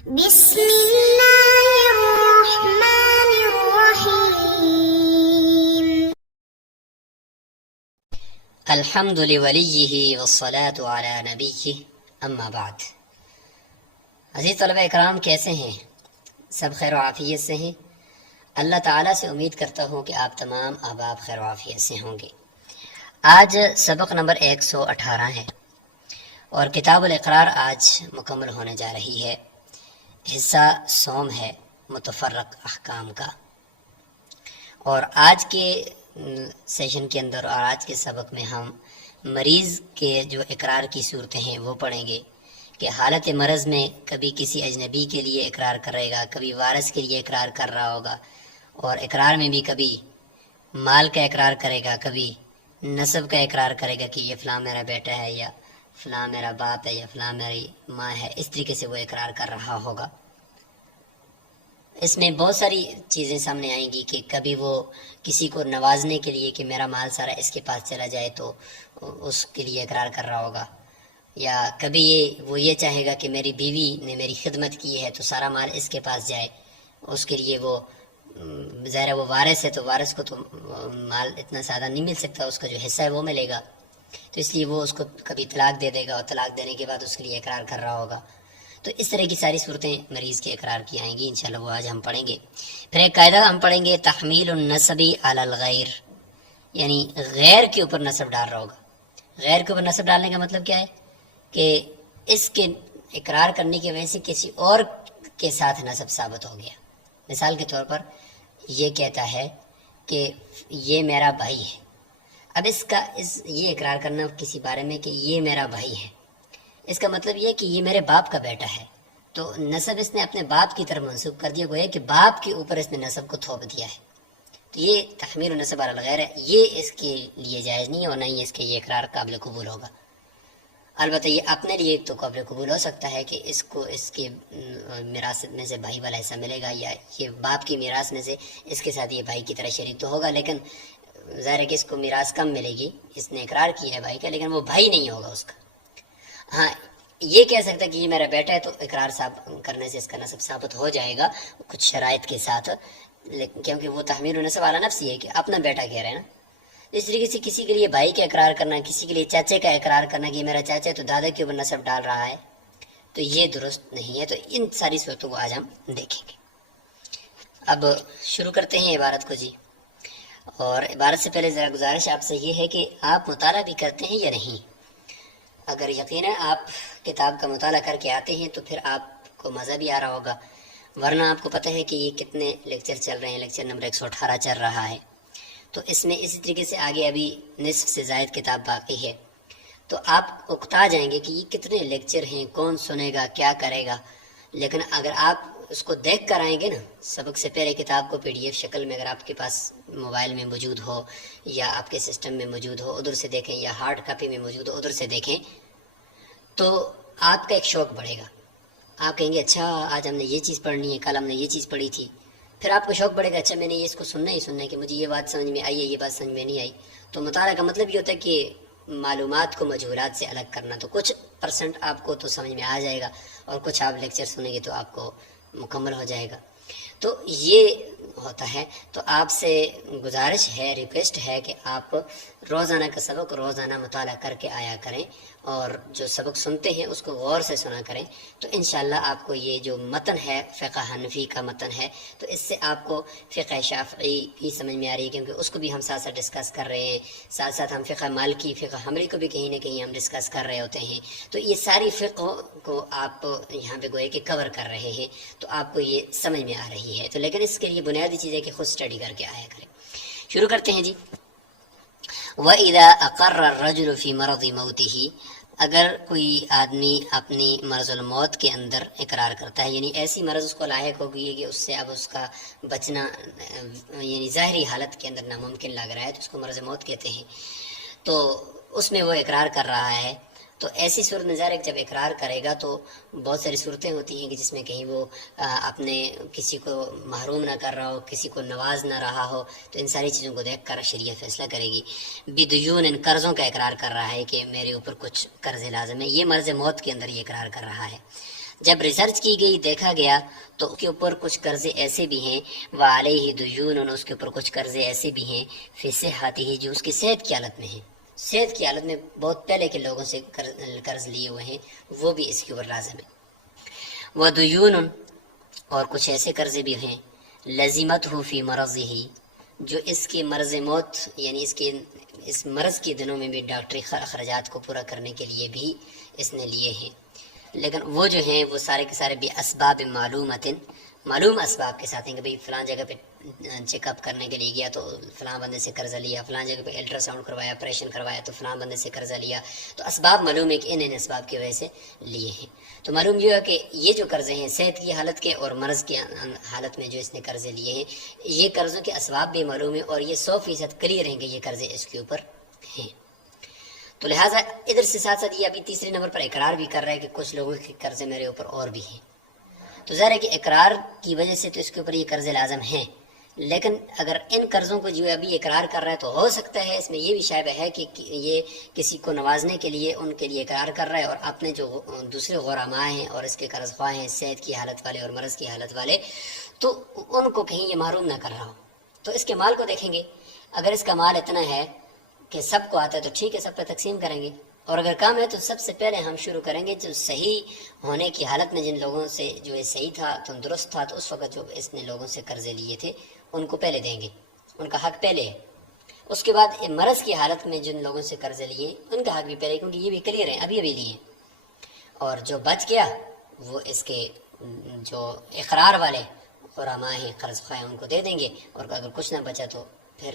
بسم اللہ الرحمن الرحیم الحمد لولیہ والصلاة علی نبیہ اما بعد۔ عزیز طلبہ اکرام، کیسے ہیں؟ سب خیر و عافیت سے ہیں؟ اللہ تعالیٰ سے امید کرتا ہوں کہ آپ تمام احباب خیر و عافیت سے ہوں گے۔ آج سبق نمبر 118 ہے اور کتاب الاقرار آج مکمل ہونے جا رہی ہے۔ حصہ سوم ہے متفرق احکام کا، اور آج کے سیشن کے اندر اور آج کے سبق میں ہم مریض کے جو اقرار کی صورتیں ہیں وہ پڑھیں گے کہ حالت مرض میں کبھی کسی اجنبی کے لیے اقرار کرے گا، کبھی وارث کے لیے اقرار کر رہا ہوگا، اور اقرار میں بھی کبھی مال کا اقرار کرے گا، کبھی نسب کا اقرار کرے گا کہ یہ فلاں میرا بیٹا ہے یا فلاں میرا باپ ہے یا فلاں میری ماں ہے، اس طریقے سے وہ اقرار کر رہا ہوگا۔ اس میں بہت ساری چیزیں سامنے آئیں گی کہ کبھی وہ کسی کو نوازنے کے لیے کہ میرا مال سارا اس کے پاس چلا جائے تو اس کے لیے اقرار کر رہا ہوگا، یا کبھی وہ یہ چاہے گا کہ میری بیوی نے میری خدمت کی ہے تو سارا مال اس کے پاس جائے، اس کے لیے وہ ظاہر وہ وارث ہے تو وارث کو تو مال اتنا زیادہ نہیں مل سکتا، اس کا جو حصہ ہے وہ ملے گا، تو اس لیے وہ اس کو کبھی طلاق دے دے گا اور طلاق دینے کے بعد اس کے لیے اقرار کر رہا ہوگا۔ تو اس طرح کی ساری صورتیں مریض کے اقرار کی آئیں گی، انشاءاللہ وہ آج ہم پڑھیں گے۔ پھر ایک قاعدہ ہم پڑھیں گے، تحمیل النسب علی الغیر، یعنی غیر کے اوپر نسب ڈال رہا ہوگا۔ غیر کے اوپر نسب ڈالنے کا مطلب کیا ہے کہ اس کے اقرار کرنے کی وجہ سے کسی اور کے ساتھ نسب ثابت ہو گیا۔ مثال کے طور پر یہ کہتا ہے کہ یہ میرا بھائی ہے، اب یہ اقرار کرنا کسی بارے میں کہ یہ میرا بھائی ہے، اس کا مطلب یہ کہ یہ میرے باپ کا بیٹا ہے، تو نسب اس نے اپنے باپ کی طرف منسوخ کر دیا، گویا کہ باپ کے اوپر اس نے نسب کو تھوپ دیا ہے۔ تو یہ تحمیل النسب علی الغیر ہے، یہ اس کے لیے جائز نہیں ہے اور نہ ہی اس کے یہ اقرار قابل قبول ہوگا۔ البتہ یہ اپنے لیے تو قابل قبول ہو سکتا ہے کہ اس کو اس کے میراث میں سے بھائی والا حصہ ملے گا، یا یہ باپ کی میراث میں سے اس کے ساتھ یہ بھائی کی طرح شریک تو ہوگا، لیکن ظاہر ہے کہ اس کو میراث کم ملے گی، اس نے اقرار کیا ہے بھائی کا، لیکن وہ بھائی نہیں ہوگا اس کا۔ ہاں یہ کہہ سکتا ہے کہ یہ میرا بیٹا ہے، تو اقرار کرنے سے اس کا نسب ثابت ہو جائے گا کچھ شرائط کے ساتھ، لیکن کیونکہ وہ تحمیل النسب علی نفس ہے کہ اپنا بیٹا کہہ رہے ہیں نا۔ اس طریقے سے کسی کے لیے بھائی کا اقرار کرنا، کسی کے لیے چاچے کا اقرار کرنا کہ یہ میرا چاچا ہے تو دادا کے اوپر نسب ڈال رہا ہے، تو یہ درست نہیں ہے۔ تو ان ساری صورتوں کو آج ہم دیکھیں گے۔ اب شروع کرتے ہیں عبارت کو جی، اور عبارت سے پہلے ذرا گزارش آپ سے یہ ہے کہ آپ مطالعہ بھی کرتے ہیں یا نہیں۔ اگر یقیناً آپ کتاب کا مطالعہ کر کے آتے ہیں تو پھر آپ کو مزہ بھی آ رہا ہوگا، ورنہ آپ کو پتہ ہے کہ یہ کتنے لیکچر چل رہے ہیں، لیکچر نمبر 118 چل رہا ہے، تو اس میں اسی طریقے سے آگے ابھی نصف سے زائد کتاب باقی ہے، تو آپ اکتا جائیں گے کہ یہ کتنے لیکچر ہیں، کون سنے گا، کیا کرے گا۔ لیکن اگر آپ اس کو دیکھ کر آئیں گے نا، سبق سے پہلے کتاب کو PDF شکل میں اگر آپ کے پاس موبائل میں موجود ہو یا آپ کے سسٹم میں موجود ہو ادھر سے دیکھیں، یا ہارڈ کاپی میں موجود ہو ادھر سے دیکھیں، تو آپ کا ایک شوق بڑھے گا۔ آپ کہیں گے اچھا آج ہم نے یہ چیز پڑھنی ہے، کل ہم نے یہ چیز پڑھی تھی، پھر آپ کو شوق بڑھے گا اچھا میں نے یہ اس کو سننا ہی سننا ہے کہ مجھے یہ بات سمجھ میں آئی ہے، یہ بات سمجھ میں نہیں آئی۔ تو مطالعہ کا مطلب یہ ہوتا ہے کہ معلومات کو مجہولات سے الگ کرنا، تو کچھ پرسنٹ آپ کو تو سمجھ میں آ جائے گا اور کچھ آپ لیکچر سنیں گے تو آپ کو مکمل ہو جائے گا۔ تو یہ ہوتا ہے، تو آپ سے گزارش ہے، ریکویسٹ ہے کہ آپ روزانہ کا سبق روزانہ مطالعہ کر کے آیا کریں، اور جو سبق سنتے ہیں اس کو غور سے سنا کریں، تو انشاءاللہ آپ کو یہ جو متن ہے فقہ حنفی کا متن ہے، تو اس سے آپ کو فقہ شافعی بھی سمجھ میں آ رہی ہے، کیونکہ اس کو بھی ہم ساتھ ساتھ ڈسکس کر رہے ہیں، ساتھ ساتھ ہم فقہ مالکی فقہ حنبلی کو بھی کہیں نہ کہیں ہم ڈسکس کر رہے ہوتے ہیں، تو یہ ساری فقہ کو آپ یہاں پہ گوئے کہ کور کر رہے ہیں، تو آپ کو یہ سمجھ میں آ رہی ہے۔ تو لیکن اس کے لیے بنیادی چیز ہے کہ خود اسٹڈی کر کے آیا کریں۔ شروع کرتے ہیں جی۔ وَإِذَا أَقَرَّ الرَّجُلُ فِي مَرَضِ مَوْتِهِ، اگر کوئی آدمی اپنی مرض الموت کے اندر اقرار کرتا ہے، یعنی ایسی مرض اس کو لاحق ہو گئی ہے کہ اس سے اب اس کا بچنا یعنی ظاہری حالت کے اندر ناممکن لگ رہا ہے، تو اس کو مرض موت کہتے ہیں، تو اس میں وہ اقرار کر رہا ہے۔ تو ایسی صورت میں ظاہر ہے کہ جب اقرار کرے گا تو بہت ساری صورتیں ہوتی ہیں کہ جس میں کہیں وہ اپنے کسی کو محروم نہ کر رہا ہو، کسی کو نواز نہ رہا ہو، تو ان ساری چیزوں کو دیکھ کر شریعت فیصلہ کرے گی۔ بدیون، ان قرضوں کا اقرار کر رہا ہے کہ میرے اوپر کچھ قرض لازم ہے، یہ مرض موت کے اندر یہ اقرار کر رہا ہے۔ جب ریسرچ کی گئی دیکھا گیا تو اس کے اوپر کچھ قرضے ایسے بھی ہیں وعلیہ دیون، اس کے اوپر کچھ قرضے ایسے بھی ہیں فی صحتہ، جو اس کی صحت کی حالت میں ہیں، صحت کی حالت میں بہت پہلے کے لوگوں سے قرض لیے ہوئے ہیں، وہ بھی اس کے اوپر لازم ہے۔ ودیون، اور کچھ ایسے قرضے بھی ہیں لزمتہ فی مرضہ، جو اس کے مرض موت یعنی اس مرض کے دنوں میں بھی ڈاکٹری اخراجات کو پورا کرنے کے لیے بھی اس نے لیے ہیں، لیکن وہ جو ہیں وہ سارے کے سارے اسباب معلوم اسباب کے ساتھ ہیں کہ بھئی فلاں جگہ پہ چیک اپ کرنے کے لیے گیا تو فلاں بندے سے قرضہ لیا، فلاں جگہ پہ الٹرا ساؤنڈ کروایا، آپریشن کروایا تو فلاں بندے سے قرضہ لیا، تو اسباب معلوم ہے کہ ان اسباب کی وجہ سے لیے ہیں۔ تو معلوم یہ ہے کہ یہ جو قرضے ہیں صحت کی حالت کے اور مرض کی حالت میں جو اس نے قرضے لیے ہیں، یہ قرضوں کے اسباب بھی معلوم ہیں اور یہ 100% کلیئر ہیں کہ یہ قرضے اس کے اوپر ہیں۔ تو لہٰذا ادھر سے ساتھ ساتھ یہ ابھی تیسرے نمبر پر اقرار بھی کر رہا ہے کہ کچھ لوگوں کے قرضے میرے اوپر اور بھی ہیں، تو ظاہر ہے کہ اقرار کی وجہ سے تو اس کے اوپر یہ قرض لازم ہیں، لیکن اگر ان قرضوں کو جو ابھی اقرار کر رہا ہے تو ہو سکتا ہے اس میں یہ بھی شائبہ ہے کہ یہ کسی کو نوازنے کے لیے ان کے لیے اقرار کر رہا ہے، اور اپنے جو دوسرے غرماء ہیں اور اس کے قرض خواہ ہیں صحت کی حالت والے اور مرض کی حالت والے، تو ان کو کہیں یہ محروم نہ کر رہا ہو۔ تو اس کے مال کو دیکھیں گے، اگر اس کا مال اتنا ہے کہ سب کو آتا ہے تو ٹھیک ہے، سب پہ تقسیم کریں گے، اور اگر کم ہے تو سب سے پہلے ہم شروع کریں گے جو صحیح ہونے کی حالت میں جن لوگوں سے جو یہ صحیح تھا تندرست تھا، تو اس وقت جو اس نے لوگوں سے قرضے لیے تھے ان کو پہلے دیں گے، ان کا حق پہلے ہے۔ اس کے بعد مرض کی حالت میں جن لوگوں سے قرضے لیے ان کا حق بھی پہلے، کیونکہ یہ بھی کلیئر ہیں ابھی لیے، اور جو بچ گیا وہ اس کے جو اقرار والے غرماء ہیں قرض خواہ ان کو دے دیں گے، اور اگر کچھ نہ بچا تو پھر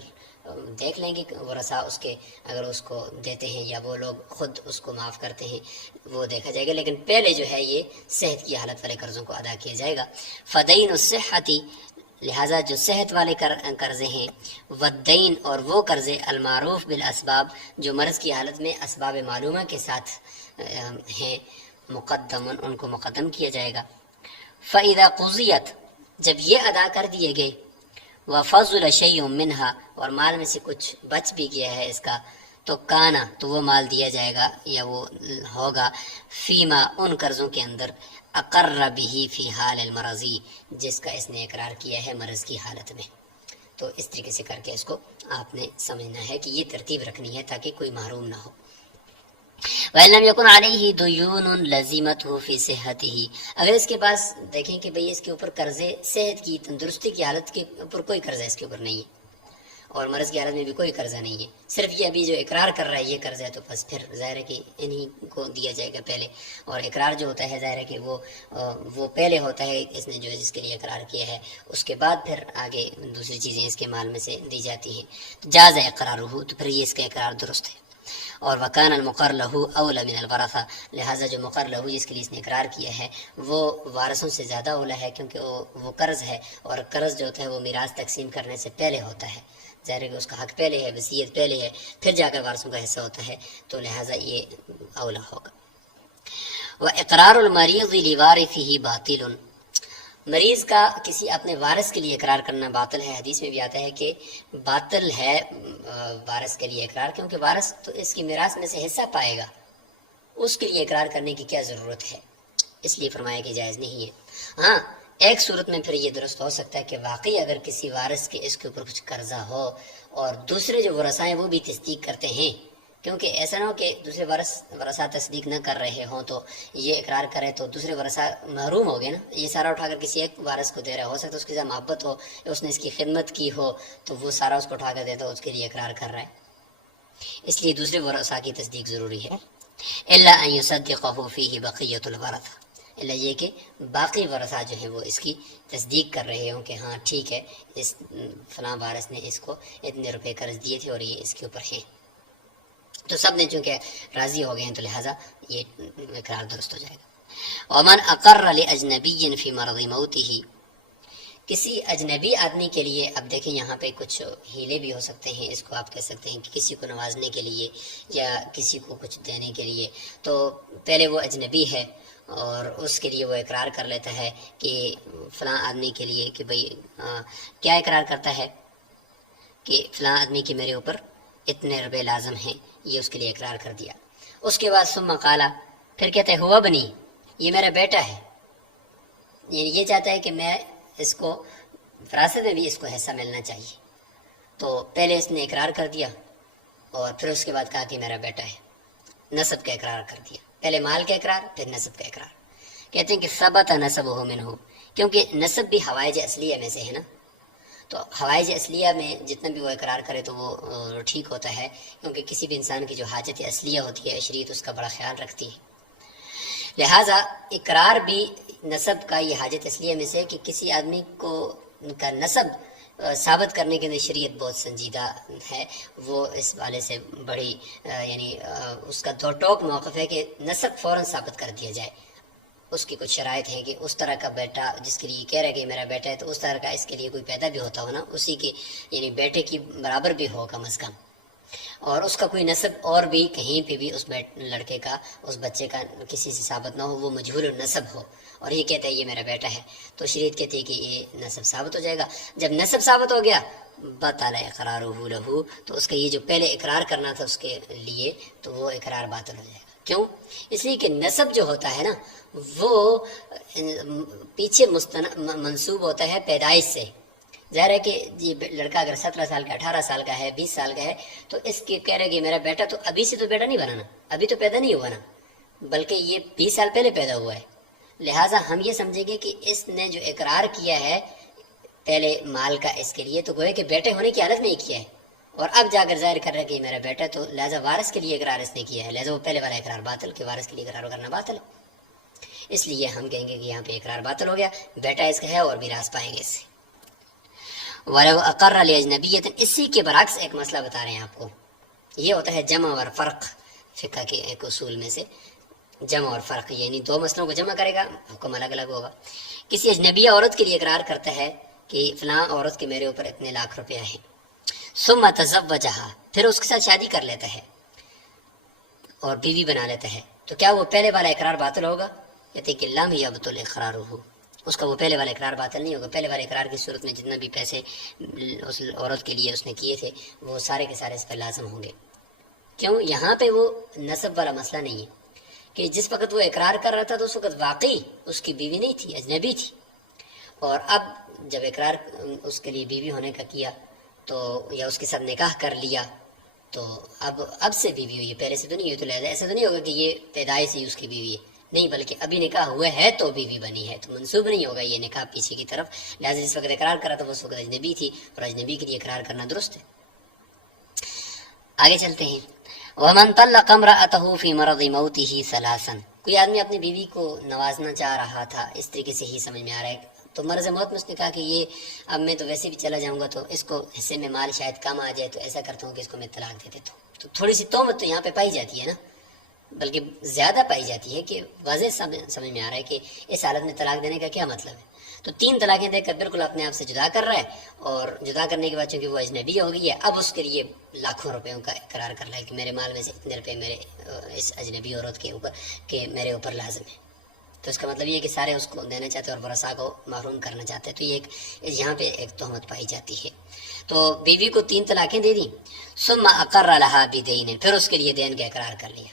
دیکھ لیں گے کہ ورثاء اس کے اگر اس کو دیتے ہیں یا وہ لوگ خود اس کو معاف کرتے ہیں وہ دیکھا جائے گا، لیکن پہلے جو ہے یہ صحت کی حالت والے قرضوں کو ادا کیا جائے گا۔ فدین الصحتی، لہٰذا جو صحت والے قرضے ہیں، والدین، اور وہ قرضے المعروف بالاسباب جو مرض کی حالت میں اسباب معلومہ کے ساتھ ہیں، مقدمن، ان کو مقدم کیا جائے گا۔ فَإِذَا قُضِيَتْ، جب یہ ادا کر دیے گئے، وَفَضُلَ شَيْءٌ مِّنْهَا، اور مال میں سے کچھ بچ بھی گیا ہے اس کا، تو کانا، تو وہ مال دیا جائے گا یا وہ ہوگا فیما، ان قرضوں کے اندر، اقر به فی حال المرضی، جس کا اس نے اقرار کیا ہے مرض کی حالت میں۔ تو اس طریقے سے کر کے اس کو آپ نے سمجھنا ہے کہ یہ ترتیب رکھنی ہے تاکہ کوئی محروم نہ ہو۔ وَإِن لَمْ يَكُنْ عَلَيْهِ دُيُونٌ لَزِمَتْهُ فِي صِحَّتِهِ، اگر اس کے پاس دیکھیں کہ بھئی اس کے اوپر قرضے صحت کی تندرستی کی حالت کے اوپر کوئی قرضہ اس کے اوپر نہیں ہے اور مرض کی حالت میں بھی کوئی قرضہ نہیں ہے، صرف یہ ابھی جو اقرار کر رہا ہے یہ قرضہ ہے، تو بس پھر ظاہر ہے کہ انہی کو دیا جائے گا پہلے، اور اقرار جو ہوتا ہے ظاہر ہے کہ وہ پہلے ہوتا ہے اس نے جو جس کے لیے اقرار کیا ہے، اس کے بعد پھر آگے دوسری چیزیں اس کے مال میں سے دی جاتی ہیں۔ تو جاز اقرارہ، تو پھر یہ اس کا اقرار درست ہے۔ اور وکان المقر لہو اولا من الورثہ، لہٰذا جو مقر لہو جس کے لیے اس نے اقرار کیا ہے وہ وارثوں سے زیادہ اولا ہے، کیونکہ وہ قرض ہے، اور قرض جو ہوتا ہے وہ میراث تقسیم کرنے سے پہلے ہوتا ہے، ظاہر ہے کہ اس کا حق پہلے ہے، وصیت پہلے ہے، پھر جا کر وارثوں کا حصہ ہوتا ہے، تو لہٰذا یہ اولا ہوگا۔ وَإِقْرَارُ الْمَرِيضِ لِوَارِثِهِ بَاطِلٌ، مریض کا کسی اپنے وارث کے لیے اقرار کرنا باطل ہے۔ حدیث میں بھی آتا ہے کہ باطل ہے وارث کے لیے اقرار، کیونکہ وارث تو اس کی میراث میں سے حصہ پائے گا، اس کے لیے اقرار کرنے کی کیا ضرورت ہے، اس لیے فرمایا کہ جائز نہیں ہے۔ ہاں، ایک صورت میں پھر یہ درست ہو سکتا ہے کہ واقعی اگر کسی وارث کے اس کے اوپر کچھ قرضہ ہو اور دوسرے جو ورثاء ہیں وہ بھی تصدیق کرتے ہیں، کیونکہ ایسا نہ ہو کہ دوسرے ورثاء تصدیق نہ کر رہے ہوں تو یہ اقرار کرے تو دوسرے ورثاء محروم ہو گئے نا، یہ سارا اٹھا کر کسی ایک وارث کو دے رہا ہو سکتا ہے اس کے ساتھ محبت ہو، اس نے اس کی خدمت کی ہو، تو وہ سارا اس کو اٹھا کر دیتا، اس کے لیے اقرار کر رہا ہے، اس لیے دوسرے ورثاء کی تصدیق ضروری ہے۔ الا ان يصدقه فيه بقية الورثة، اللہ یہ کہ باقی ورثاء جو ہیں وہ اس کی تصدیق کر رہے ہوں کہ ہاں ٹھیک ہے، اس فلاں وارث نے اس کو اتنے روپے قرض دیے تھے اور یہ اس کے اوپر ہیں، تو سب نے چونکہ راضی ہو گئے ہیں تو لہٰذا یہ اقرار درست ہو جائے گا۔ ومن اقر لاجنبی فی مرض موتہ، کسی اجنبی آدمی کے لیے، اب دیکھیں یہاں پہ کچھ ہیلے بھی ہو سکتے ہیں، اس کو آپ کہہ سکتے ہیں کہ کسی کو نوازنے کے لیے یا کسی کو کچھ دینے کے لیے، تو پہلے وہ اجنبی ہے اور اس کے لیے وہ اقرار کر لیتا ہے کہ فلاں آدمی کے لیے کہ بھئی کیا اقرار کرتا ہے کہ فلاں آدمی کے میرے اوپر اتنے روپے لازم ہیں، یہ اس کے لیے اقرار کر دیا۔ اس کے بعد ثم قالا، پھر کہتا ہے ہوا بنی، یہ میرا بیٹا ہے، یعنی یہ چاہتا ہے کہ میں اس کو وراثت میں بھی اس کو حصہ ملنا چاہیے. تو پہلے اس نے اقرار کر دیا اور پھر اس کے بعد کہا کہ میرا بیٹا ہے. نسب کا اقرار کر دیا، پہلے مال کا اقرار پھر نسب کا اقرار. کہتے ہیں کہ ثبت نسبہ منہ، کیونکہ نسب بھی حوائج اصلیہ میں سے ہے نا. تو حوائج اصلیہ میں جتنا بھی وہ اقرار کرے تو وہ ٹھیک ہوتا ہے، کیونکہ کسی بھی انسان کی جو حاجت اصلیہ ہوتی ہے شریعت اس کا بڑا خیال رکھتی ہے. لہٰذا اقرار بھی نسب کا یہ حاجت اصلیہ میں سے کہ کسی آدمی کو کا نسب ثابت کرنے کے لیے شریعت بہت سنجیدہ ہے. وہ اس والے سے بڑی یعنی اس کا دو ٹوک موقف ہے کہ نسب فوراً ثابت کر دیا جائے. اس کی کچھ شرائط ہیں کہ اس طرح کا بیٹا جس کے لیے کہہ رہا ہے کہ میرا بیٹا ہے تو اس طرح کا اس کے لیے کوئی پیدا بھی ہوتا ہو نا، اسی کے یعنی بیٹے کی برابر بھی ہو کم از کم، اور اس کا کوئی نسب اور بھی کہیں پہ بھی اس لڑکے کا اس بچے کا کسی سے ثابت نہ ہو، وہ مجہول النسب ہو اور یہ کہتا ہے یہ میرا بیٹا ہے، تو شریعت کہتی ہے کہ یہ نسب ثابت ہو جائے گا. جب نسب ثابت ہو گیا بطل اقرارہ لہو، تو اس کا یہ جو پہلے اقرار کرنا تھا اس کے لیے تو وہ اقرار باطل ہو جائے گا. کیوں؟ اس لیے کہ نسب جو ہوتا ہے نا وہ پیچھے منسوب ہوتا ہے پیدائش سے. ظاہر ہے کہ یہ لڑکا اگر 17 سال کا 18 سال کا ہے 20 سال کا ہے تو اس کے کہہ رہے کہ میرا بیٹا، تو ابھی سے تو بیٹا نہیں بنانا، ابھی تو پیدا نہیں ہوا نا، بلکہ یہ 20 سال پہلے پیدا ہوا ہے. لہٰذا ہم یہ سمجھیں گے کہ اس نے جو اقرار کیا ہے پہلے مال کا اس کے لیے تو گویا کہ بیٹے ہونے کی حالت میں ہی کیا ہے، اور اب جا کر ظاہر کر رہا ہے کہ میرا بیٹا، تو لہٰذا وارث کے لیے اقرار اس نے کیا ہے، لہٰذا وہ پہلے والا اقرار باطل کہ وارث کے لیے اقرار کرنا باطل ہے. اس لیے ہم کہیں گے کہ یہاں پہ اقرار باطل ہو گیا، بیٹا اس کا ہے اور میراث پائیں گے اس سے. وَلَوْ أَقَرَّ لِأَجْنَبِيَّةٍ، اسی کے برعکس ایک مسئلہ بتا رہے ہیں آپ کو. یہ ہوتا ہے جمع اور فرق، فقہ کے ایک اصول میں سے جمع اور فرق، یعنی دو مسئلوں کو جمع کرے گا حکم الگ الگ ہوگا. کسی اجنبی عورت کے لیے اقرار کرتا ہے کہ فلاں عورت کے میرے اوپر اتنے لاکھ روپیہ ہیں، ثم تزوجها، پھر اس کے ساتھ شادی کر لیتا ہے اور بیوی بنا لیتا ہے، تو کیا وہ پہلے والا اقرار باطل ہوگا؟ کہتے کہ لم یبطل اقرارہ، اس کا وہ پہلے والا اقرار باطل نہیں ہوگا. پہلے والے اقرار کی صورت میں جتنا بھی پیسے اس عورت کے لیے اس نے کیے تھے وہ سارے کے سارے اس پر لازم ہوں گے. کیوں؟ یہاں پہ وہ نسب والا مسئلہ نہیں ہے کہ جس وقت وہ اقرار کر رہا تھا تو اس وقت واقعی اس کی بیوی نہیں تھی، اجنبی تھی، اور اب جب اقرار اس کے لیے بیوی ہونے کا کیا تو یا اس کے ساتھ نکاح کر لیا تو اب سے بیوی ہوئی ہے، پہلے سے تو نہیں ہوئی. تو لہٰذا ایسا تو نہیں ہوگا کہ یہ پیدائش سے اس کی بیوی ہے، نہیں، بلکہ ابھی نکاح ہوا ہے تو بیوی بنی ہے، تو منسوب نہیں ہوگا یہ نکاح پیچھے کی طرف. لہٰذا جس وقت اقرار کرا تھا وہ اس وقت اجنبی تھی، اور اجنبی کے لیے اقرار کرنا درست ہے. آگے چلتے ہیں. وَمَنْ طَلَّقَ امْرَأَتَهُ فِي مَرَضِ مَوْتِهِ ثَلَاثًا، کوئی آدمی اپنی بیوی کو نوازنا چاہ رہا تھا، اس طریقے سے ہی سمجھ میں آ رہا ہے، تو مرض موت میں اس نے کہا کہ یہ اب میں تو ویسے بھی چلا جاؤں گا تو اس کو حصے میں مال شاید کم آ جائے، تو ایسا کرتا ہوں کہ اس کو میں طلاق دے دیتا ہوں. تو تھوڑی سی تہمت تو یہاں پہ پائی جاتی ہے نا، بلکہ زیادہ پائی جاتی ہے کہ واضح سمجھ میں آ رہا ہے کہ اس حالت میں طلاق دینے کا کیا مطلب ہے. تو 3 طلاقیں دے کر بالکل اپنے آپ سے جدا کر رہا ہے، اور جدا کرنے کے بعد چونکہ وہ اجنبی ہو گئی ہے اب اس کے لیے لاکھوں روپیوں کا اقرار کر رہا ہے کہ میرے مال میں سے اتنے روپے میرے اس اجنبی عورت کے اوپر کہ میرے اوپر لازم ہے. تو اس کا مطلب یہ ہے کہ سارے اس کو دینا چاہتے ہیں اور ورثاء کو محروم کرنا چاہتے ہیں. تو یہ یہاں پہ ایک تہمت پائی جاتی ہے. تو بیوی کو 3 طلاقیں دے دیں، ثم اقر لها بدین، پھر اس کے لیے دین کا اقرار کر لیا،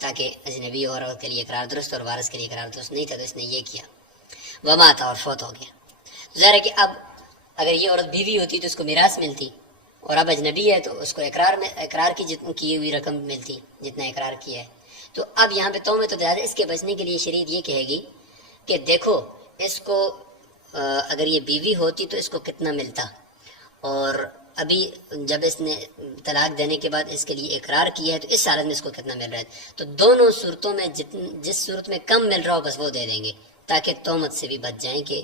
تاکہ اجنبی عورت کے لیے اقرار درست اور وارث کے لیے اقرار درست نہیں تھا تو اس نے یہ کیا. ومات، اور فوت ہو گیا. ظاہر ہے کہ اب اگر یہ عورت بیوی ہوتی تو اس کو میراث ملتی، اور اب اجنبی ہے تو اس کو اقرار کی جتنی کی ہوئی رقم ملتی جتنا اقرار کیا ہے. تو اب یہاں پہ تہمت تو زیادہ، اس کے بچنے کے لیے شریعت یہ کہے گی کہ دیکھو اس کو اگر یہ بیوی ہوتی تو اس کو کتنا ملتا، اور ابھی جب اس نے طلاق دینے کے بعد اس کے لیے اقرار کیا ہے تو اس حالت میں اس کو کتنا مل رہا ہے. تو دونوں صورتوں میں جس صورت میں کم مل رہا ہو بس وہ دے دیں گے، تاکہ تہمت سے بھی بچ جائیں کہ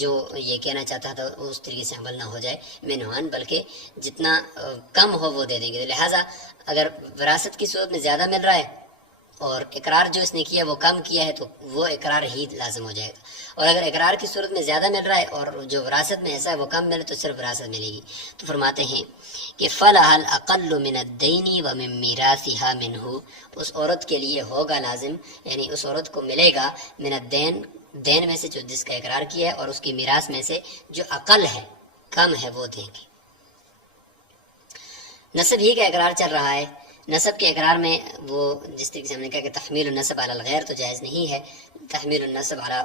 جو یہ کہنا چاہتا تھا اس طریقے سے عمل نہ ہو جائے منوان، بلکہ جتنا کم ہو وہ دے دیں گے. لہٰذا اگر وراثت کی صورت میں زیادہ مل رہا ہے اور اقرار جو اس نے کیا وہ کم کیا ہے تو وہ اقرار ہی لازم ہو جائے گا، اور اگر اقرار کی صورت میں زیادہ مل رہا ہے اور جو وراثت میں ایسا ہے وہ کم ملے تو صرف وراثت ملے گی. تو فرماتے ہیں کہ فَلَهَا الْأَقَلُّ مِنَ الدَّيْنِ وَمِن مِّيرَاثِهَا مِنْهُ، اس عورت کے لیے ہوگا لازم، یعنی اس عورت کو ملے گا من الدین، دین میں سے جو جس کا اقرار کیا ہے، اور اس کی میراث میں سے جو اقل ہے کم ہے وہ دیں گے. نسب ہی کا اقرار چل رہا ہے. نسب کے اقرار میں وہ جس طریقے سے ہم نے کہا کہ تحمیل النسب علی الغیر تو جائز نہیں ہے، تحمیل النسب علی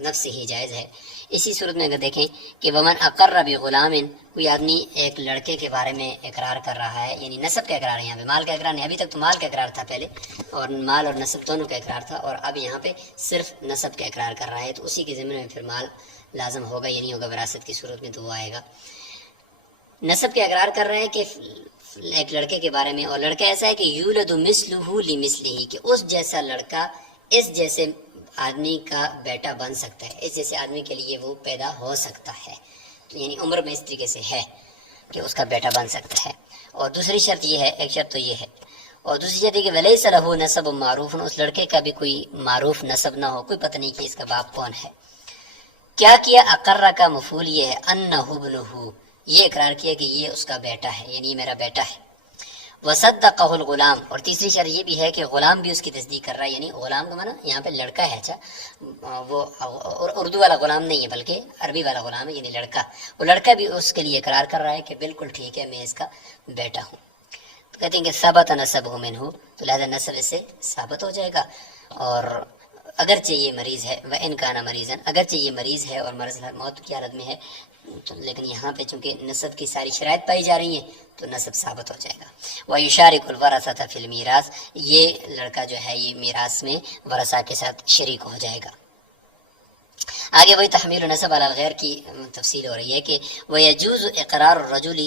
نفس ہی جائز ہے۔ اسی صورت میں اگر دیکھیں کہ ومن اقر بغلام، کوئی آدمی ایک لڑکے کے بارے میں اقرار کر رہا ہے، یعنی نسب کا اقرار ہے، یہاں پہ مال کا اقرار نہیں، ابھی تک تو مال کا اقرار تھا پہلے، اور مال اور نسب دونوں کا اقرار تھا، اور اب یہاں پہ صرف نسب کا اقرار کر رہا ہے، تو اسی کے ضمن میں پھر مال لازم ہوگا یا نہیں ہوگا وراثت کی صورت میں، تو وہ آئے گا۔ نسب کا اقرار کر رہا ہے کہ ایک لڑکے کے بارے میں، اور لڑکا ایسا ہے کہ یولد مثلہ لمثلہ، کہ اس جیسا لڑکا اس جیسے آدمی کا بیٹا بن سکتا ہے، اس جیسے آدمی کے لیے وہ پیدا ہو سکتا ہے، تو یعنی عمر میں اس طریقے سے ہے کہ اس کا بیٹا بن سکتا ہے۔ اور دوسری شرط یہ ہے، ایک شرط تو یہ ہے، اور دوسری شرط یہ کہ ولیس لہ نسب معروف، اس لڑکے کا بھی کوئی معروف نسب نہ ہو، کوئی پتہ نہیں کہ اس کا باپ کون ہے۔ کیا کیا؟ اقرہ کا مفعول یہ ہے انہ ابنہ، یہ اقرار کیا کہ یہ اس کا بیٹا ہے، یعنی یہ میرا بیٹا ہے۔ وصدقہ الغلام، اور تیسری شرط یہ بھی ہے کہ غلام بھی اس کی تصدیق کر رہا ہے، یعنی غلام کا معنی یہاں پہ لڑکا ہے، اچھا وہ اردو والا غلام نہیں ہے بلکہ عربی والا غلام ہے، یعنی لڑکا، وہ لڑکا بھی اس کے لیے اقرار کر رہا ہے کہ بالکل ٹھیک ہے میں اس کا بیٹا ہوں۔ تو کہتے ہیں کہ ثبت نسبہ منہ، تو لہذا نسب اس سے ثابت ہو جائے گا، اور اگرچہ یہ مریض ہے، وَإِنْ كَانَ مَرِيضًا، اگرچہ یہ مریض ہے اور مرض موت کی حالت میں ہے، لیکن یہاں پہ چونکہ نسب کی ساری شرائط پائی جا رہی ہیں تو نسب ثابت ہو جائے گا۔ وَيُشَارِكُ الْوَرَثَةَ فِي الْمِيرَاثِ، یہ لڑکا جو ہے یہ میراث میں ورثہ کے ساتھ شریک ہو جائے گا۔ آگے وہی تحمیل نسب علی الغیر کی تفصیل ہو رہی ہے کہ وَيَجُوزُ اقرار الرجل،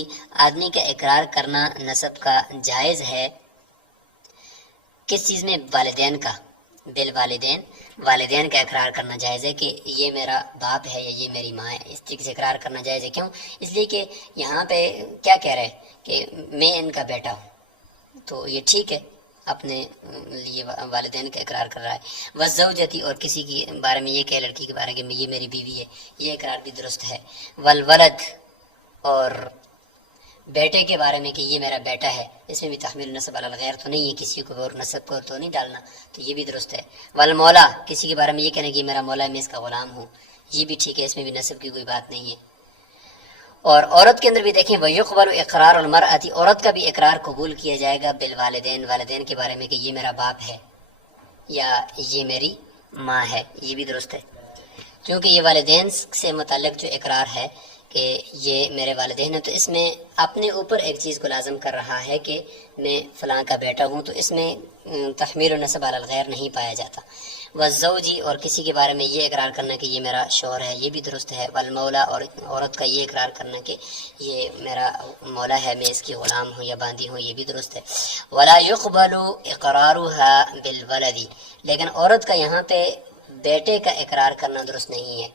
آدمی کا اقرار کرنا نسب کا جائز ہے، کس چیز میں؟ والدین کا، بالوالدین، والدین کا اقرار کرنا جائز ہے کہ یہ میرا باپ ہے یا یہ میری ماں ہے، اس طریقے سے اقرار کرنا جائز ہے۔ کیوں؟ اس لیے کہ یہاں پہ کیا کہہ رہے ہیں کہ میں ان کا بیٹا ہوں، تو یہ ٹھیک ہے، اپنے لیے والدین کا اقرار کر رہا ہے۔ والزوجتی، اور کسی کے بارے میں یہ کہ لڑکی کے بارے میں یہ میری بیوی ہے، یہ اقرار بھی درست ہے۔ والولد، اور بیٹے کے بارے میں کہ یہ میرا بیٹا ہے، اس میں بھی تحمیل نسب علی الغیر تو نہیں ہے، کسی کو اور نسب کو تو نہیں ڈالنا، تو یہ بھی درست ہے۔ والمولا، کسی کے بارے میں یہ کہنا کہ یہ میرا مولا ہے، میں اس کا غلام ہوں، یہ بھی ٹھیک ہے، اس میں بھی نسب کی کوئی بات نہیں ہے۔ اور عورت کے اندر بھی دیکھیں وَيُقْبَلُ اقرار المرأة، عورت کا بھی اقرار قبول کیا جائے گا بالوالدین، والدین کے بارے میں کہ یہ میرا باپ ہے یا یہ میری ماں ہے، یہ بھی درست ہے، کیونکہ یہ والدین سے متعلق جو اقرار ہے کہ یہ میرے والدین ہیں، تو اس میں اپنے اوپر ایک چیز کو لازم کر رہا ہے کہ میں فلاں کا بیٹا ہوں، تو اس میں تحمیل و نسب علی الغیر نہیں پایا جاتا۔ والزوجی، اور کسی کے بارے میں یہ اقرار کرنا کہ یہ میرا شوہر ہے، یہ بھی درست ہے۔ والمولا، اور عورت کا یہ اقرار کرنا کہ یہ میرا مولا ہے، میں اس کی غلام ہوں یا باندی ہوں، یہ بھی درست ہے۔ ولا يقبل اقرارها بالولد، لیکن عورت کا یہاں پہ بیٹے کا اقرار کرنا درست نہیں ہے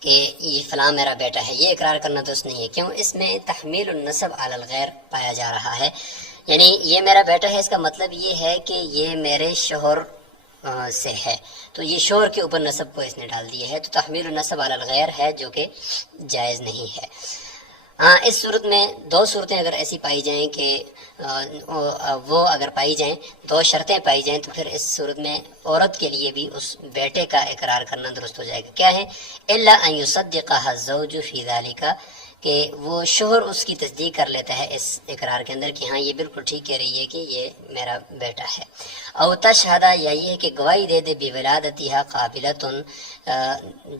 کہ یہ فلاں میرا بیٹا ہے، یہ اقرار کرنا درست نہیں ہے۔ کیوں؟ اس میں تحمیل النسب علی الغیر پایا جا رہا ہے، یعنی یہ میرا بیٹا ہے، اس کا مطلب یہ ہے کہ یہ میرے شوہر سے ہے، تو یہ شوہر کے اوپر نسب کو اس نے ڈال دیا ہے، تو تحمیل النسب علی الغیر ہے جو کہ جائز نہیں ہے۔ ہاں، اس صورت میں دو صورتیں اگر ایسی پائی جائیں کہ وہ اگر پائی جائیں، دو شرطیں پائی جائیں، تو پھر اس صورت میں عورت کے لیے بھی اس بیٹے کا اقرار کرنا درست ہو جائے گا۔ کیا ہے؟ الا ان يصدقها الزوج في ذلك، کہ وہ شوہر اس کی تصدیق کر لیتا ہے اس اقرار کے اندر کہ ہاں یہ بالکل ٹھیک کہہ رہی ہے کہ یہ میرا بیٹا ہے۔ او تشہدہ، یا یہ ہے کہ گواہی دے دے بولادتها قابلۃ،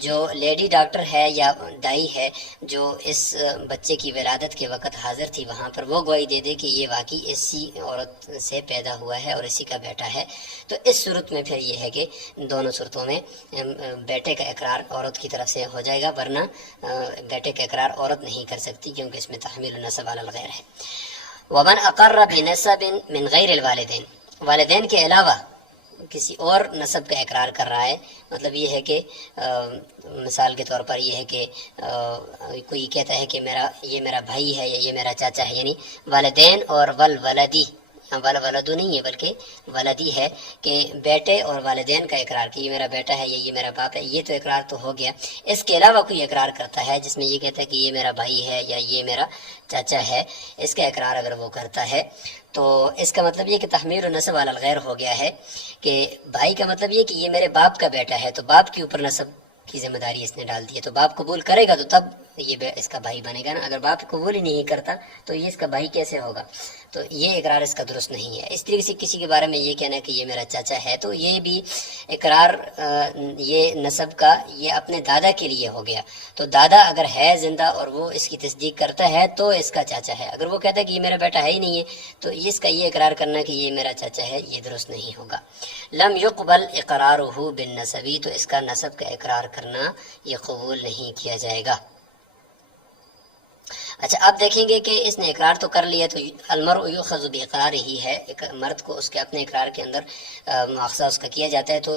جو لیڈی ڈاکٹر ہے یا دائی ہے جو اس بچے کی ولادت کے وقت حاضر تھی وہاں پر، وہ گواہی دے دے کہ یہ واقعی اسی عورت سے پیدا ہوا ہے اور اسی کا بیٹا ہے، تو اس صورت میں پھر یہ ہے کہ دونوں صورتوں میں بیٹے کا اقرار عورت کی طرف سے ہو جائے گا، ورنہ بیٹے کا اقرار عورت نہیں کر سکتی کیونکہ اس میں تحمیل النسب علی الغیر ہے۔ ومن اقر بنسب من غیر الوالدین، والدین کے علاوہ کسی اور نسب کا اقرار کر رہا ہے، مطلب یہ ہے کہ مثال کے طور پر یہ ہے کہ کوئی کہتا ہے کہ یہ میرا بھائی ہے یا یہ میرا چاچا ہے، یعنی والدین اور والولدی، ولدو نہیں ہے بلکہ ولدی ہے، کہ بیٹے اور والدین کا اقرار کہ یہ میرا بیٹا ہے یا یہ میرا باپ ہے، یہ تو اقرار تو ہو گیا۔ اس کے علاوہ کوئی اقرار کرتا ہے جس میں یہ کہتا ہے کہ یہ میرا بھائی ہے یا یہ میرا چاچا ہے، اس کا اقرار اگر وہ کرتا ہے تو اس کا مطلب یہ کہ تحمیل النسب علی الغیر ہو گیا ہے، کہ بھائی کا مطلب یہ کہ یہ میرے باپ کا بیٹا ہے، تو باپ کے اوپر نسب کی ذمہ داری اس نے ڈال دی ہے، تو باپ قبول کرے گا تو تب یہ اس کا بھائی بنے گا نا، اگر باپ قبول ہی نہیں کرتا تو یہ اس کا بھائی کیسے ہوگا؟ تو یہ اقرار اس کا درست نہیں ہے۔ اس طریقے سے کسی کے بارے میں یہ کہنا کہ یہ میرا چاچا ہے، تو یہ بھی اقرار یہ نسب کا یہ اپنے دادا کے لیے ہو گیا، تو دادا اگر ہے زندہ اور وہ اس کی تصدیق کرتا ہے تو اس کا چاچا ہے، اگر وہ کہتا ہے کہ یہ میرا بیٹا ہے ہی نہیں ہے تو اس کا یہ اقرار کرنا کہ یہ میرا چاچا ہے یہ درست نہیں ہوگا۔ لم يقبل اقرارہ بالنسبی، تو اس کا نسب کا اقرار کرنا یہ قبول نہیں کیا جائے گا۔ اچھا اب دیکھیں گے کہ اس نے اقرار تو کر لیا، تو المرء یؤخذ باقرارہ ہی ہے، ایک مرد کو اس کے اپنے اقرار کے اندر مواخذہ اس کا کیا جاتا ہے، تو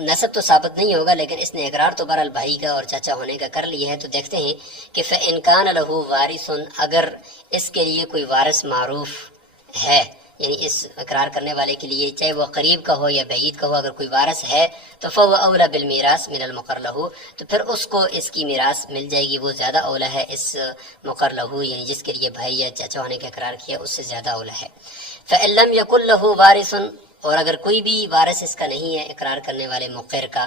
نسب تو ثابت نہیں ہوگا لیکن اس نے اقرار تو بہرحال بھائی کا اور چاچا ہونے کا کر لیا ہے۔ تو دیکھتے ہیں کہ فإن كان له وارث، اگر اس کے لیے کوئی وارث معروف ہے، یعنی اس اقرار کرنے والے کے لیے چاہے وہ قریب کا ہو یا بعید کا ہو، اگر کوئی وارث ہے تو فهو اولى بالمیراث من المقر له، تو پھر اس کو اس کی میراث مل جائے گی، وہ زیادہ اولا ہے اس مقر له، یعنی جس کے لیے بھائی یا چاچا ہونے کا اقرار کیا اس سے زیادہ اولا ہے۔ فإن لم يكن له وارث، اور اگر کوئی بھی وارث اس کا نہیں ہے، اقرار کرنے والے مقر کا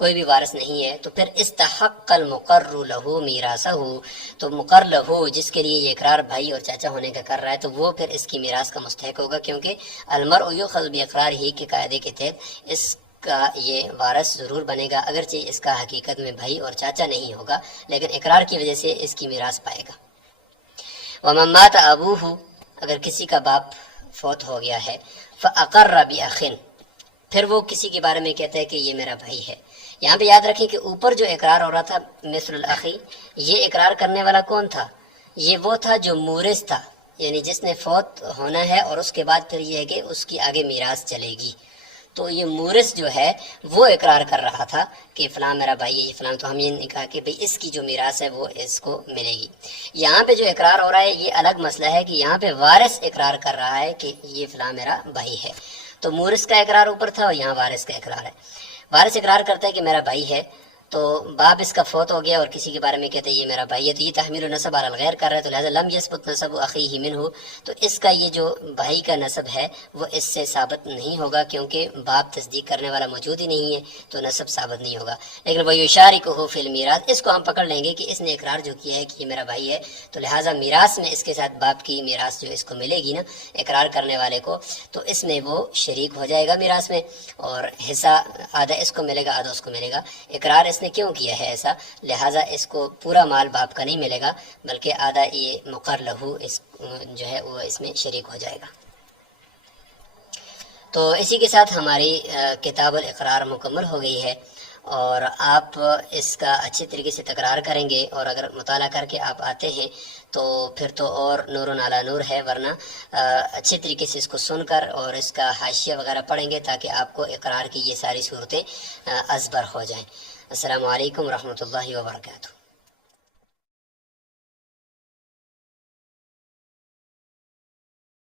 کوئی بھی وارث نہیں ہے، تو پھر استحق المقر له میراثه، تو مقر له جس کے لیے یہ اقرار بھائی اور چاچا ہونے کا کر رہا ہے تو وہ پھر اس کی میراث کا مستحق ہوگا، کیونکہ المرء یؤخذ باقرارہ کے قاعدے کے تحت اس کا یہ وارث ضرور بنے گا، اگرچہ اس کا حقیقت میں بھائی اور چاچا نہیں ہوگا لیکن اقرار کی وجہ سے اس کی میراث پائے گا۔ ومن مات ابوہ، اگر کسی کا باپ فوت ہو گیا ہے، فاقر باخ، پھر وہ کسی کے بارے میں کہتا ہے کہ یہ میرا بھائی ہے۔ یہاں پہ یاد رکھیں کہ اوپر جو اقرار ہو رہا تھا مثل الاخی، یہ اقرار کرنے والا کون تھا؟ یہ وہ تھا جو مورث تھا، یعنی جس نے فوت ہونا ہے اور اس کے بعد پھر یہ ہے کہ اس کی آگے میراث چلے گی، تو یہ مورث جو ہے وہ اقرار کر رہا تھا کہ فلاں میرا بھائی ہے یہ فلاں، تو ہم یہ نہیں کہا کہ بھئی اس کی جو میراث ہے وہ اس کو ملے گی۔ یہاں پہ جو اقرار ہو رہا ہے یہ الگ مسئلہ ہے کہ یہاں پہ وارث اقرار کر رہا ہے کہ یہ فلاں میرا بھائی ہے، تو مورث کا اقرار اوپر تھا اور یہاں وارث کا اقرار ہے۔ وارث اقرار کرتا ہے کہ میرا بھائی ہے، تو باپ اس کا فوت ہو گیا اور کسی کے بارے میں کہتے ہیں یہ میرا بھائی ہے، تو یہ تحمیل نسب علی الغیر کر رہا ہے، تو لہذا لم یثبت نسب اخیہ منہ، تو اس کا یہ جو بھائی کا نسب ہے وہ اس سے ثابت نہیں ہوگا، کیونکہ باپ تصدیق کرنے والا موجود ہی نہیں ہے تو نسب ثابت نہیں ہوگا۔ لیکن ویشارکہ فی المیراث، اس کو ہم پکڑ لیں گے کہ اس نے اقرار جو کیا ہے کہ یہ میرا بھائی ہے، تو لہٰذا میراث میں اس کے ساتھ باپ کی میراث جو اس کو ملے گی نا اقرار کرنے والے کو، تو اس میں وہ شریک ہو جائے گا میراث میں، اور حصہ آدھا اس کو ملے گا آدھا اس کو ملے گا۔ اقرار اس نے کیوں کیا ہے ایسا، لہٰذا اس کو پورا مال باپ کا نہیں ملے گا بلکہ آدھا یہ مقر لہو اس جو ہے وہ اس میں شریک ہو جائے گا۔ تو اسی کے ساتھ ہماری کتاب الاقرار مکمل ہو گئی ہے، اور آپ اس کا اچھی طریقے سے تکرار کریں گے، اور اگر مطالعہ کر کے آپ آتے ہیں تو پھر تو اور نور علی نور ہے، ورنہ اچھے طریقے سے اس کو سن کر اور اس کا حاشیہ وغیرہ پڑھیں گے تاکہ آپ کو اقرار کی یہ ساری صورتیں ازبر ہو جائیں۔ السلام علیکم ورحمۃ اللہ وبرکاتہ۔